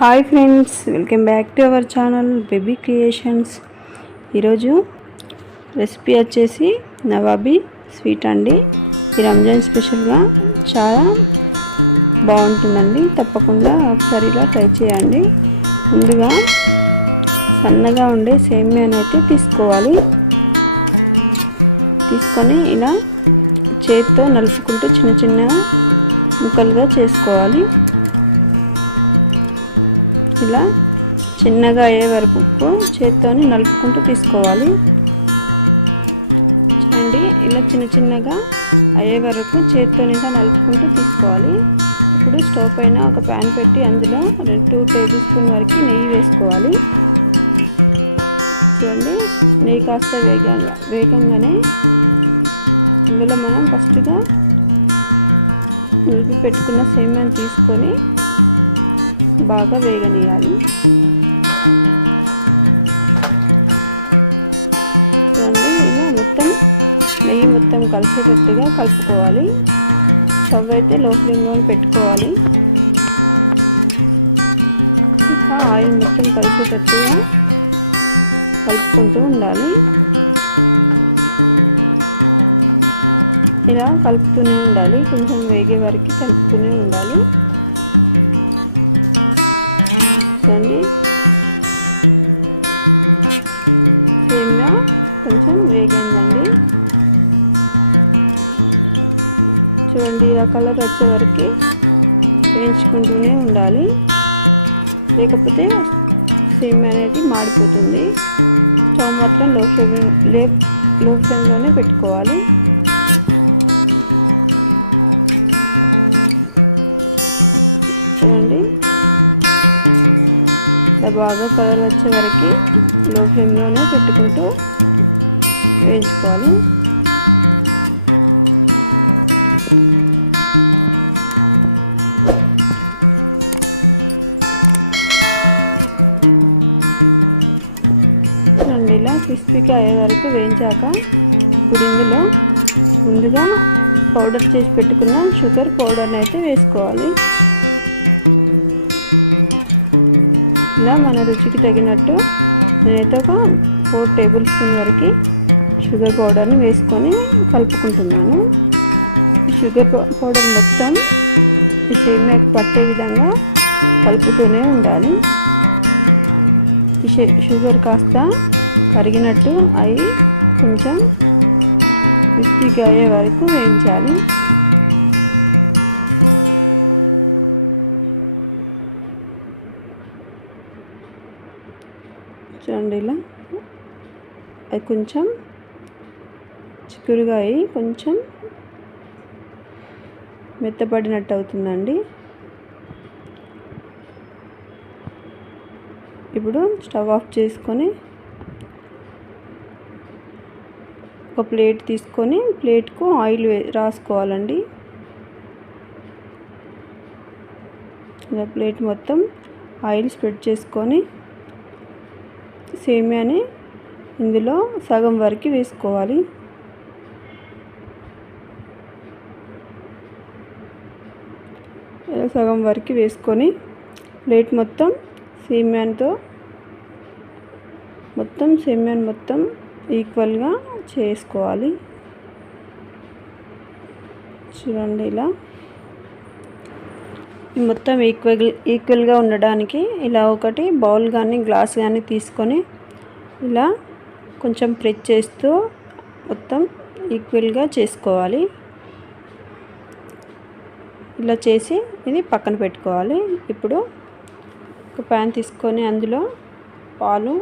Hi friends welcome back to our channel baby creations. ఈరోజు recipe వచ్చేసి nawabi sweet అండి. ఈ రంజాన్ స్పెషల్గా చాలా బాగుంటుందండి. తప్పకుండా ఒకసారి ఇలా ట్రై చేయండి. ముందుగా సన్నగా ఉండే సేమియాని అయితే తీసుకోవాలి. తీసుకొని ఇలా చేతితో నలుపుకుంటూ చిన్న చిన్న ముక్కలుగా చేసుకోవాలి. ఇలా చిన్నగా అయ్యే వరకు చేత్తోని నలుపుకుంటూ తీసుకోవాలి. చూడండి ఇలా చిన్న చిన్నగా అయ్యే వరకు చేతితో నలుపుకుంటూ తీసుకోవాలి. ఇప్పుడు స్టవ్ పైన ఒక ప్యాన్ పెట్టి అందులో రెండు టూ టేబుల్ స్పూన్ వరకు నెయ్యి వేసుకోవాలి. చూడండి నెయ్యి కాస్త వేగంగా వేగంగానే ఇందులో మనం ఫస్ట్గా నిలిపి పెట్టుకున్న సేమ్యాన్ని తీసుకొని బాగా వేగనీయాలి చూడండి ఇలా మొత్తం నెయ్యి మొత్తం కలిసేటట్టుగా కలుపుకోవాలి. స్టవ్ అయితే లో ఫ్లేమ్లో పెట్టుకోవాలి. ఇంకా ఆయిల్ మొత్తం కలిసేటట్టుగా కలుపుకుంటూ ఉండాలి. ఇలా కలుపుతూనే ఉండాలి. కొంచెం వేగే వరకు కలుపుతూనే ఉండాలి. చూడండి. సేమ్యా కొంచెం వేగిందండి. చూడండి ఇలా కలర్ వచ్చే వరకు వేయించుకుంటూనే ఉండాలి. లేకపోతే సేమ్యా అనేది మాడిపోతుంది. స్టవ్ మాత్రం లో ఫ్లేమ్ లే లో ఫ్లేమ్లోనే పెట్టుకోవాలి. చూడండి. ఇలా బాగా కలర్ వచ్చే వరకు లో ఫ్లేమ్లోనే పెట్టుకుంటూ వేయించుకోవాలి. చూడండి ఇలా క్రిస్పీకి అయ్యే వరకు వేయించాక ఇప్పుడు ఇందులో ముందుగా పౌడర్ చేసి పెట్టుకున్న షుగర్ పౌడర్ని అయితే వేసుకోవాలి. ఇలా మన రుచికి తగినట్టు నేనైతే ఒక ఫోర్ టేబుల్ స్పూన్ వరకు షుగర్ పౌడర్ని వేసుకొని కలుపుకుంటున్నాను. ఈ షుగర్ పౌడర్ మొత్తం ఈ సేమ్యాకి పట్టే విధంగా కలుపుతూనే ఉండాలి. ఈ షుగర్ కాస్త కరిగినట్టు అవి కొంచెం క్రిస్పీగా అయ్యే వరకు వేయించాలి. చూడండి ఇలా అది కొంచెం చిక్కురుగా అయి కొంచెం మెత్తపడినట్టు అవుతుందండి. ఇప్పుడు స్టవ్ ఆఫ్ చేసుకొని ఒక ప్లేట్ తీసుకొని ప్లేట్కు ఆయిల్ రాసుకోవాలండి. ఇలా ప్లేట్ మొత్తం ఆయిల్ స్ప్రెడ్ చేసుకొని సేమియాని ఇందులో సగం వరకు వేసుకోవాలి. సగం వరకు వేసుకొని ప్లేట్ మొత్తం సేమ్యాన్తో మొత్తం సేమ్యాన్ మొత్తం ఈక్వల్గా చేసుకోవాలి. చూడండి ఇలా మొత్తం ఈక్వల్ ఈక్వల్గా ఉండడానికి ఇలా ఒకటి బౌల్ కానీ గ్లాస్ కానీ తీసుకొని ఇలా కొంచెం ప్రెస్ చేస్తూ మొత్తం ఈక్వల్గా చేసుకోవాలి. ఇలా చేసి ఇది పక్కన పెట్టుకోవాలి. ఇప్పుడు ఒక ప్యాన్ తీసుకొని అందులో పాలు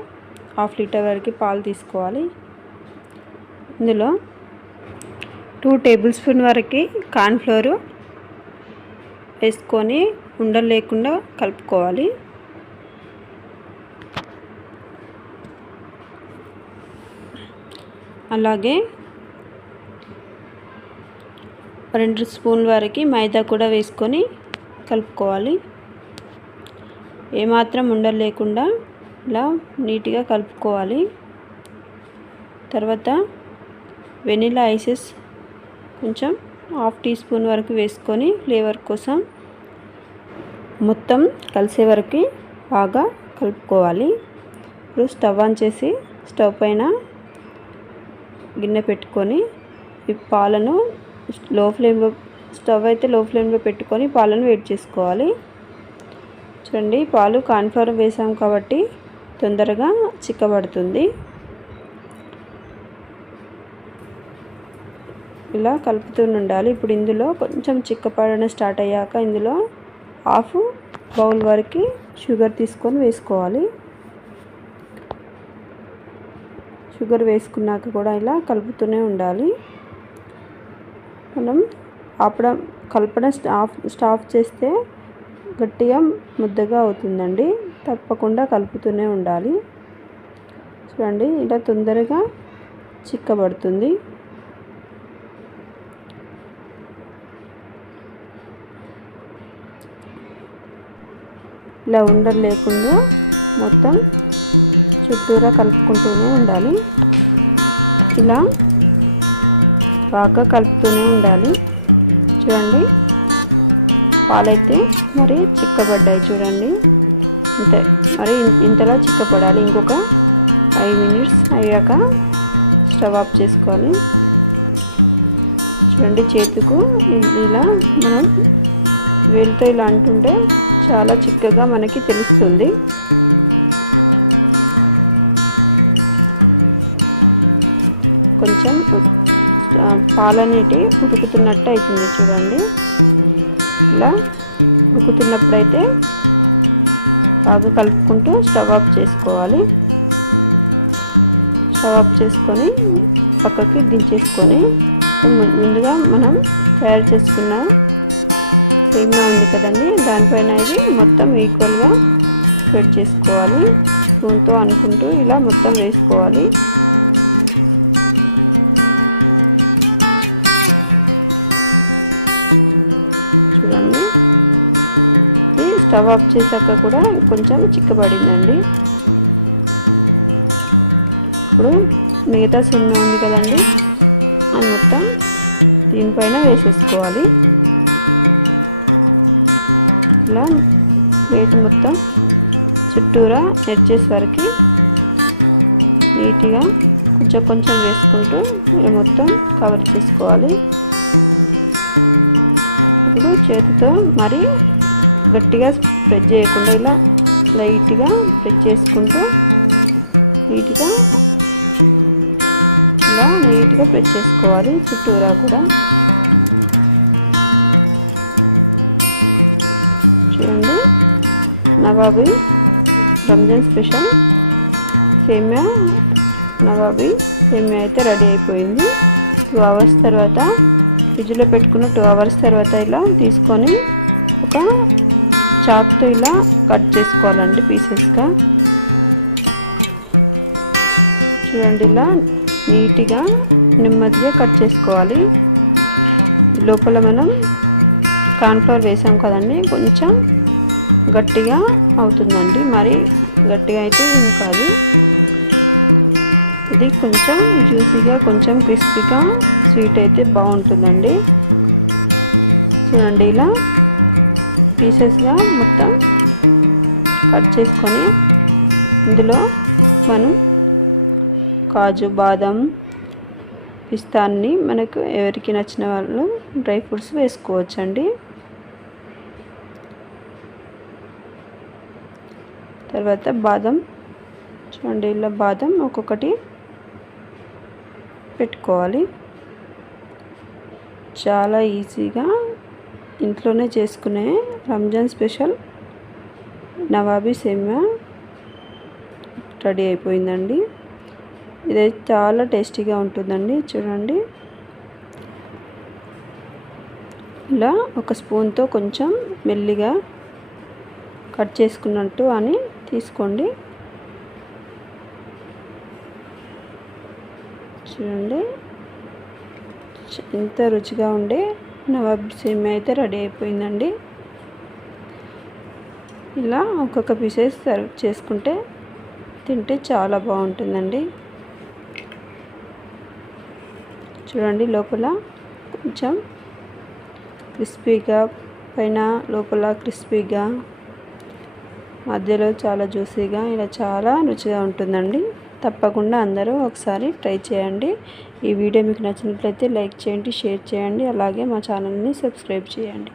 హాఫ్ లీటర్ వరకు పాలు తీసుకోవాలి. ఇందులో టూ టేబుల్ స్పూన్ వరకు కార్న్ఫ్లోరు వేసుకొని ఉండలు లేకుండా కలుపుకోవాలి. అలాగే రెండు స్పూన్ల వరకు మైదా కూడా వేసుకొని కలుపుకోవాలి. ఏమాత్రం ఉండలు లేకుండా ఇలా నీట్గా కలుపుకోవాలి. తర్వాత వెనిలా ఐసెస్ కొంచెం హాఫ్ టీ స్పూన్ వరకు వేసుకొని ఫ్లేవర్ కోసం మొత్తం కలిసే వరకు బాగా కలుపుకోవాలి. ఇప్పుడు స్టవ్ ఆన్ చేసి స్టవ్ పైన గిన్నె పెట్టుకొని ఈ పాలను లో ఫ్లేమ్లో స్టవ్ అయితే లో ఫ్లేమ్లో పెట్టుకొని పాలను వేడి చేసుకోవాలి. చూడండి పాలు కాన్ఫ్లవర్ వేసాం కాబట్టి తొందరగా చిక్కబడుతుంది. ఇలా కలుపుతూ ఉండాలి ఇప్పుడు ఇందులో కొంచెం చిక్కపడడం స్టార్ట్ అయ్యాక ఇందులో హాఫ్ బౌల్ వరకు షుగర్ తీసుకొని వేసుకోవాలి. షుగర్ వేసుకున్నాక కూడా ఇలా కలుపుతూనే ఉండాలి. మనం ఆపడం కలపడం స్టాఫ్ స్టాఫ్ చేస్తే గట్టిగా ముద్దగా అవుతుందండి. తప్పకుండా కలుపుతూనే ఉండాలి. చూడండి ఇలా తొందరగా చిక్కబడుతుంది. ఇలా ఉండలు లేకుండా మొత్తం చుట్టూరా కలుపుకుంటూనే ఉండాలి. ఇలా బాగా కలుపుతూనే ఉండాలి. చూడండి. పాలైతే మరి చిక్కబడ్డాయి చూడండి. ఇంత మరి ఇంతలా చిక్కపడాలి. ఇంకొక ఫైవ్ మినిట్స్ అయ్యాక స్టవ్ ఆఫ్ చేసుకోవాలి. చూడండి చేతుకు ఇలా మనం వేలుతో ఇలా అంటుంటే చాలా చిక్కగా మనకి తెలుస్తుంది. కొంచెం పాలనేటి ఉడుకుతున్నట్టు అవుతుంది చూడండి. ఇలా ఉడుకుతున్నప్పుడైతే బాగా కలుపుకుంటూ స్టవ్ ఆఫ్ చేసుకోవాలి. స్టవ్ ఆఫ్ చేసుకొని పక్కకి దించేసుకొని ముందుగా మనం తయారు చేసుకున్న సేమియా ఉంది కదండి దానిపైన ఇది మొత్తం ఈక్వల్గా స్ప్రెడ్ చేసుకోవాలి. స్పూన్తో అనుకుంటూ ఇలా మొత్తం వేసుకోవాలి. చూడండి. ఇది స్టవ్ ఆఫ్ చేశాక కూడా కొంచెం చిక్కబడిందండి. ఇప్పుడు మిగతా సున్న ఉంది కదండి అది మొత్తం దీనిపైన వేసేసుకోవాలి. ఇలా ప్లేట్ మొత్తం చుట్టూరా ఎడ్జెస్ వరకు నీట్గా కొంచెం కొంచెం వేసుకుంటూ ఇలా మొత్తం కవర్ చేసుకోవాలి. ఇప్పుడు చేతితో మరి గట్టిగా స్ప్రెడ్ చేయకుండా ఇలా లైట్గా స్ప్రెడ్ చేసుకుంటూ నీట్గా ఇలా నీట్గా ప్రెస్ చేసుకోవాలి చుట్టూరా కూడా. చూడండి నవాబీ రంజాన్ స్పెషల్. సేమ్యా నవాబీ సేమ్యా అయితే రెడీ అయిపోయింది. టూ అవర్స్ తర్వాత ఫ్రిడ్జ్లో పెట్టుకున్న టూ అవర్స్ తర్వాత ఇలా తీసుకొని ఒక చాక్తో ఇలా కట్ చేసుకోవాలండి పీసెస్గా. చూడండి ఇలా నీట్గా నెమ్మదిగా కట్ చేసుకోవాలి. లోపల మనం కార్న్ఫ్లవర్ వేసాం కదండి కొంచెం గట్టిగా అవుతుందండి. మరి గట్టిగా అయితే ఏం కాదు. ఇది కొంచెం జ్యూసీగా కొంచెం క్రిస్పీగా స్వీట్ అయితే బాగుంటుందండి. చూడండి ఇలా పీసెస్గా మొత్తం కట్ చేసుకొని ఇందులో మనం కాజు బాదం పిస్తాన్ని మనకు ఎవరికి నచ్చిన వాళ్ళు డ్రై ఫ్రూట్స్ వేసుకోవచ్చండి. తర్వాత బాదం చూడండి ఇలా బాదం ఒక్కొక్కటి పెట్టుకోవాలి. చాలా ఈజీగా ఇంట్లోనే చేసుకునే రంజాన్ స్పెషల్ నవాబీ సేమ్యా రెడీ అయిపోయిందండి. ఇదైతే చాలా టేస్టీగా ఉంటుందండి చూడండి. ఇలా ఒక స్పూన్తో కొంచెం మెల్లిగా కట్ చేసుకున్నట్టు అని తీసుకోండి. చూడండి. ఎంత రుచిగా ఉండే నవాబ్ సేమియా అయితే రెడీ అయిపోయిందండి. ఇలా ఒక్కొక్క పీసెస్ సర్వ్ చేసుకుంటే తింటే చాలా బాగుంటుందండి. చూడండి లోపల కొంచెం క్రిస్పీగా పైన లోపల క్రిస్పీగా మధ్యలో చాలా జ్యూసీగా ఇలా చాలా రుచిగా ఉంటుందండి. తప్పకుండా అందరూ ఒకసారి ట్రై చేయండి. ఈ వీడియో మీకు నచ్చినట్లయితే లైక్ చేయండి షేర్ చేయండి. అలాగే మా ఛానల్ని సబ్స్క్రైబ్ చేయండి.